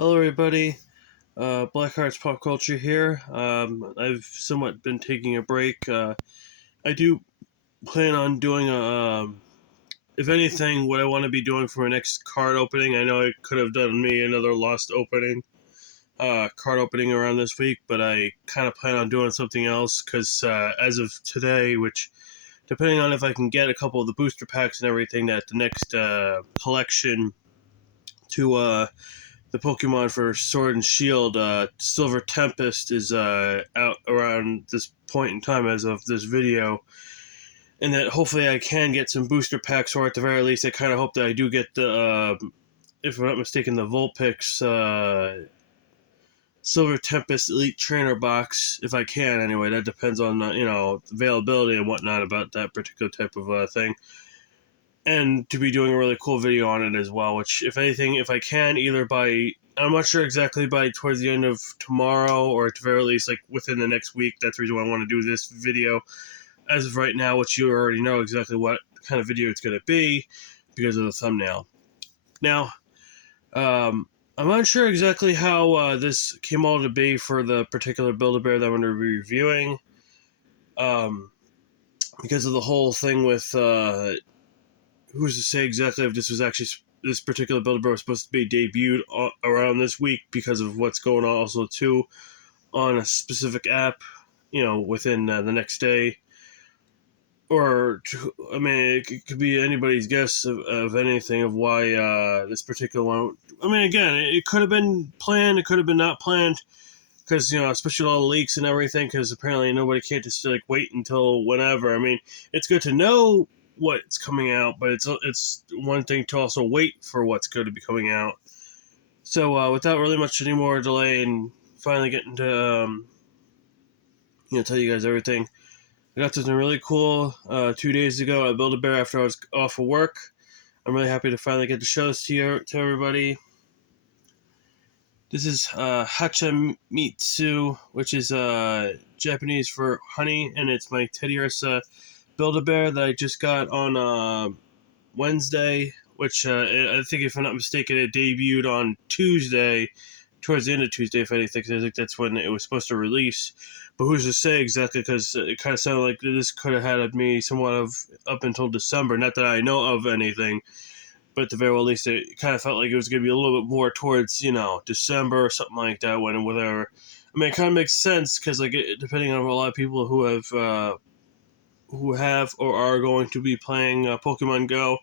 Hello, everybody. Black Hearts Pop Culture here. I've somewhat been taking a break. I do plan on doing if anything, what I want to be doing for my next card opening. I know I could have done me another Lost opening, card opening around this week, but I kind of plan on doing something else because as of today, which depending on if I can get a couple of the booster packs and everything, that the next collection to the Pokemon for Sword and Shield, Silver Tempest, is out around this point in time as of this video, and that hopefully I can get some booster packs, or at the very least, I kind of hope that I do get the, if I'm not mistaken, the Vulpix Silver Tempest Elite Trainer box, if I can. Anyway, that depends on availability and whatnot about that particular type of thing. And to be doing a really cool video on it as well, which, if anything, if I can, either by, I'm not sure exactly, by towards the end of tomorrow, or at the very least, like, within the next week. That's the reason why I want to do this video. As of right now, which you already know exactly what kind of video it's going to be, because of the thumbnail. Now, I'm not sure exactly how this came all to be for the particular Build-A-Bear that I'm going to be reviewing, because of the whole thing with, who's to say exactly if this particular Build-A-Bear was supposed to be debuted around this week, because of what's going on also too on a specific app, within the next day. Or, I mean, it could be anybody's guess of anything of why this particular one. I mean, again, it could have been planned, it could have been not planned, because, especially with all the leaks and everything, because apparently nobody can't just, wait until whenever. I mean, it's good to know what's coming out, but it's one thing to also wait for what's going to be coming out. So, without really much any more delay, and finally getting to, tell you guys everything, I got something really cool 2 days ago at Build-A-Bear after I was off of work. I'm really happy to finally get to show this to everybody. This is Hachimitsu, which is Japanese for honey, and it's my Teddiursa Build-A-Bear that I just got on Wednesday, which I think, if I'm not mistaken, it debuted on Tuesday, towards the end of Tuesday, if anything, because I think that's when it was supposed to release. But who's to say exactly, because it kind of sounded like this could have had me somewhat of up until December. Not that I know of anything, but at the very least, it kind of felt like it was going to be a little bit more towards, December or something like that, when whatever. I mean, it kind of makes sense, because, depending on a lot of people who have or are going to be playing Pokemon Go,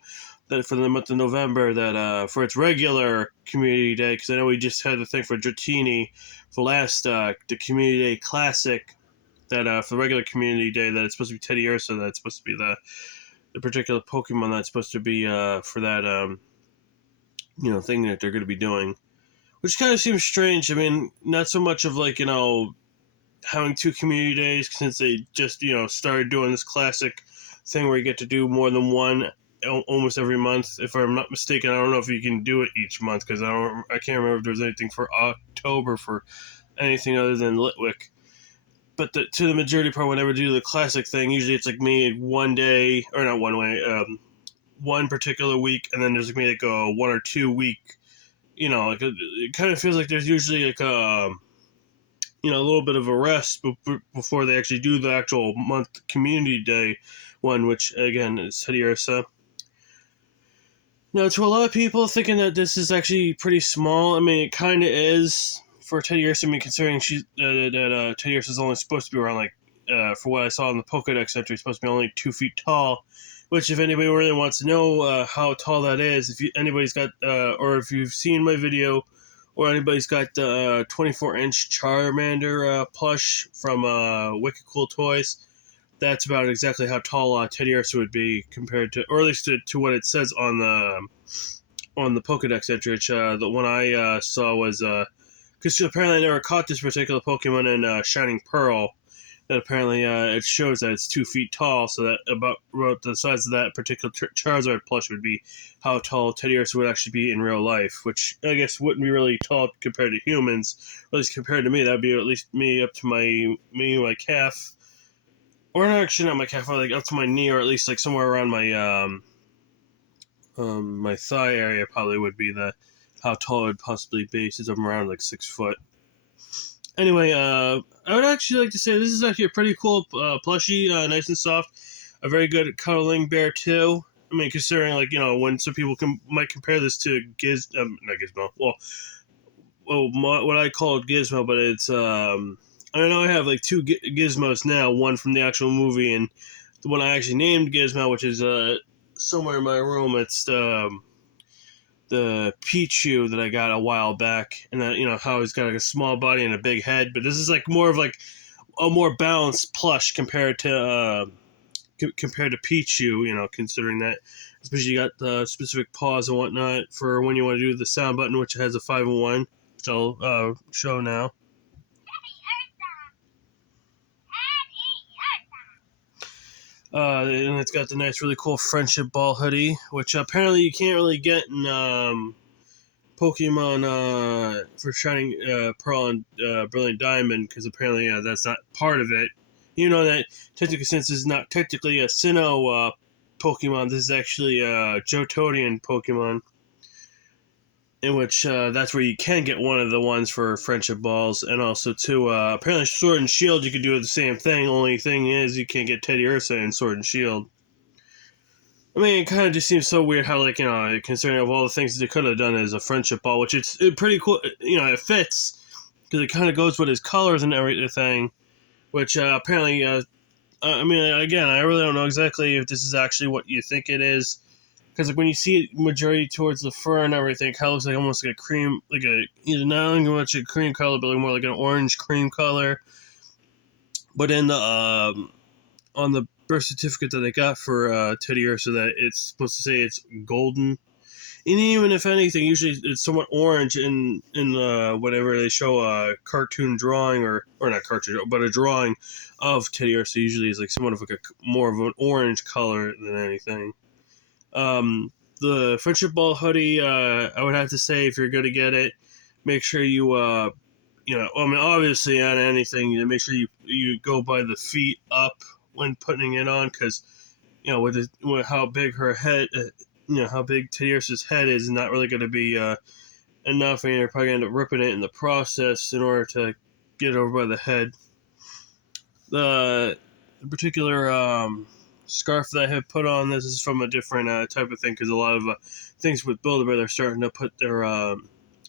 that for the month of November, that for its regular Community Day, because I know we just had the thing for Dratini for last, the Community Day Classic, that for the regular Community Day, that it's supposed to be Teddiursa, that's supposed to be the particular Pokemon that's supposed to be for that, thing that they're going to be doing. Which kind of seems strange. I mean, not so much of, having two community days, since they just, started doing this classic thing where you get to do more than one almost every month. If I'm not mistaken, I don't know if you can do it each month, because I can't remember if there's anything for October for anything other than Litwick. But to the majority part, whenever I do the classic thing, usually it's me one day, or not one way, one particular week, and then there's me a 1 or 2 week, it kind of feels like there's usually a little bit of a rest before they actually do the actual month Community Day one, which again is Teddiursa. Now, to a lot of people thinking that this is actually pretty small, I mean, it kind of is for Teddiursa. I mean, considering that Teddiursa is only supposed to be around, for what I saw in the Pokédex entry, it's supposed to be only 2 feet tall. Which, if anybody really wants to know how tall that is, if anybody's got, or if you've seen my video, or anybody's got the 24-inch Charmander plush from Wicked Cool Toys, that's about exactly how tall Teddiursa would be compared to, or at least to what it says on the Pokédex entry. Which, the one I saw was, because apparently I never caught this particular Pokemon in Shining Pearl, that apparently it shows that it's 2 feet tall, so that about the size of that particular Charizard plush would be how tall Teddiursa would actually be in real life, which I guess wouldn't be really tall compared to humans, or at least compared to me. That would be at least me up to my calf, or not, actually not my calf, but up to my knee, or at least somewhere around my my thigh area probably would be the how tall it would possibly be, since I'm around like 6 foot. Anyway, I would actually like to say this is actually a pretty cool plushie, nice and soft. A very good cuddling bear too. I mean, considering like when some people might compare this to not Gizmo. What I call Gizmo, but it's I know I have like two Gizmos now. One from the actual movie, and the one I actually named Gizmo, which is somewhere in my room. It's the Pichu that I got a while back, and how he's got like a small body and a big head. But this is like more of like a more balanced plush compared to Pichu. Considering that, especially you got the specific paws and whatnot for when you want to do the sound button, which has a 5-in-1, which I'll show now. And it's got the nice, really cool friendship ball hoodie, which apparently you can't really get in Pokemon for Shining Pearl and Brilliant Diamond, because apparently that's not part of it. That technically, since this is not technically a Sinnoh Pokemon, this is actually a Johtonian Pokemon, in which that's where you can get one of the ones for friendship balls, and also too apparently Sword and Shield you can do the same thing. Only thing is you can't get Teddiursa in Sword and Shield. I mean, it kind of just seems so weird how, like, considering of all the things they could have done as a friendship ball, which it's pretty cool. It fits because it kind of goes with his colors and everything. Which apparently, I mean, again, I really don't know exactly if this is actually what you think it is, because like when you see it majority towards the fur and everything, it kind of looks like almost like a cream, like not only much a cream color, but like more like an orange cream color. But in the on the birth certificate that I got for Teddiursa, that it's supposed to say it's golden. And even if anything, usually it's somewhat orange in whatever they show a cartoon drawing or not cartoon, but a drawing of Teddiursa usually is like somewhat of like a more of an orange color than anything. The friendship ball hoodie, I would have to say if you're going to get it, make sure you I mean obviously on anything, make sure you go by the feet up when putting it on, because with how big her head, how big Teddiursa's head is, not really going to be enough, and you're probably going to end up ripping it in the process in order to get it over by the head. The particular scarf that I have put on this is from a different type of thing, because a lot of things with Build-A-Bear, they're starting to put their I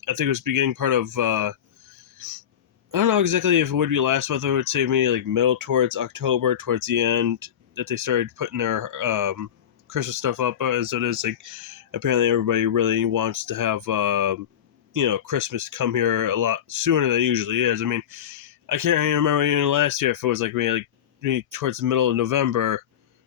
think it was beginning part of I don't know exactly if it would be last month. I would say maybe like middle towards October, towards the end, that they started putting their Christmas stuff up. As it is, like apparently everybody really wants to have Christmas come here a lot sooner than it usually is. I mean, I can't even remember even last year if it was like maybe towards the middle of November,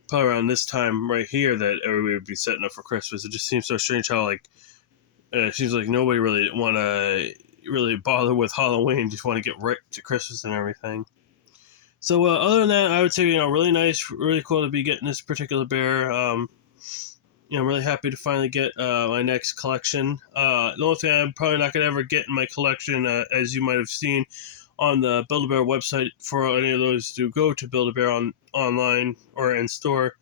probably around this time right here, that everybody would be setting up for Christmas. It just seems so strange how it seems like nobody really want to really bother with Halloween, just want to get right to Christmas and everything. So other than that, I would say really nice, really cool to be getting this particular bear. I'm really happy to finally get my next collection. The only thing I'm probably not going to ever get in my collection, as you might have seen on the Build-A-Bear website, for any of those who go to Build-A-Bear online or in store,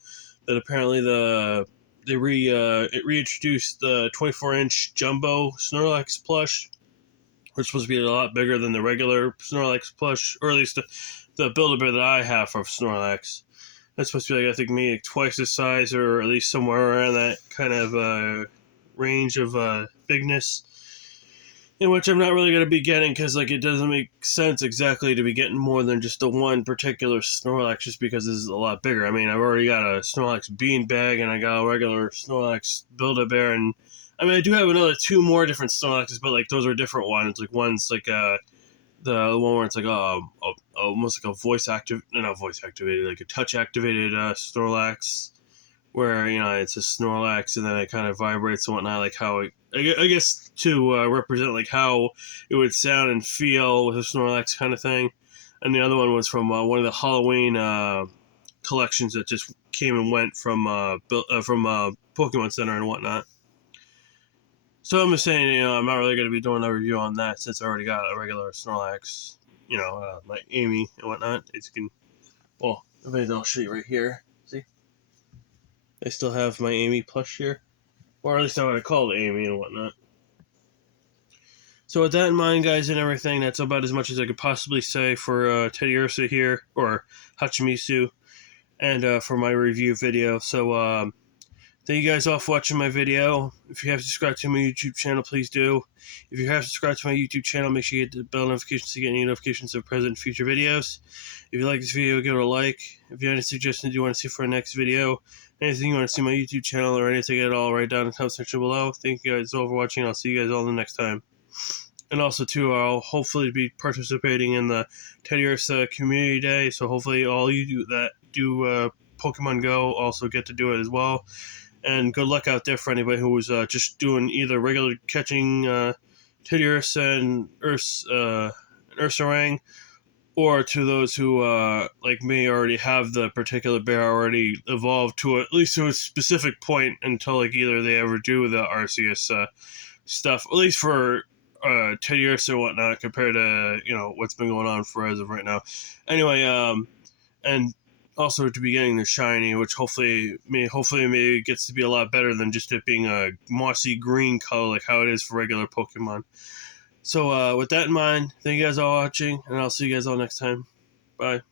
that apparently it reintroduced the 24-inch jumbo Snorlax plush, which is supposed to be a lot bigger than the regular Snorlax plush, or at least the Build-A-Bear that I have of Snorlax. That's supposed to be, like, I think, maybe like twice the size, or at least somewhere around that kind of range of bigness, in which I'm not really going to be getting, because like it doesn't make sense exactly to be getting more than just the one particular Snorlax, just because this is a lot bigger. I mean, I've already got a Snorlax beanbag, and I got a regular Snorlax Build-A-Bear, and I mean, I do have another two more different Snorlaxes, but like those are different ones. Like one's like the one where it's like almost like a not voice activated, like a touch activated Snorlax, where it's a Snorlax and then it kind of vibrates and whatnot, like how I guess to represent like how it would sound and feel with a Snorlax kind of thing. And the other one was from one of the Halloween collections that just came and went from Pokemon Center and whatnot. So I'm just saying, I'm not really going to be doing a review on that, since I already got a regular Snorlax, like Amy and whatnot. As you can, well, I'll show you right here. See? I still have my Amy plush here. Or at least I would call it Amy and whatnot. So with that in mind, guys, and everything, that's about as much as I could possibly say for Teddiursa here, or Hachimitsu, and for my review video. So thank you guys all for watching my video. If you haven't subscribed to my YouTube channel, please do. If you have subscribed to my YouTube channel, make sure you hit the bell notifications to get any notifications of present and future videos. If you like this video, give it a like. If you have any suggestions you want to see for our next video, anything you want to see on my YouTube channel, or anything at all, write down in the comment section below. Thank you guys all for watching. I'll see you guys all the next time. And also, too, I'll hopefully be participating in the Teddiursa Community Day, so hopefully all you that do Pokemon Go also get to do it as well. And good luck out there for anybody who was just doing either regular catching Teddiursa and Ursaring, or to those who, like me, already have the particular bear already evolved to at least to a specific point until like either they ever do the Arceus stuff, at least for Teddiursa and whatnot, compared to what's been going on for as of right now. Anyway, and also to be getting the shiny, which hopefully maybe gets to be a lot better than just it being a mossy green color like how it is for regular Pokemon. So with that in mind, thank you guys all for watching, and I'll see you guys all next time. Bye.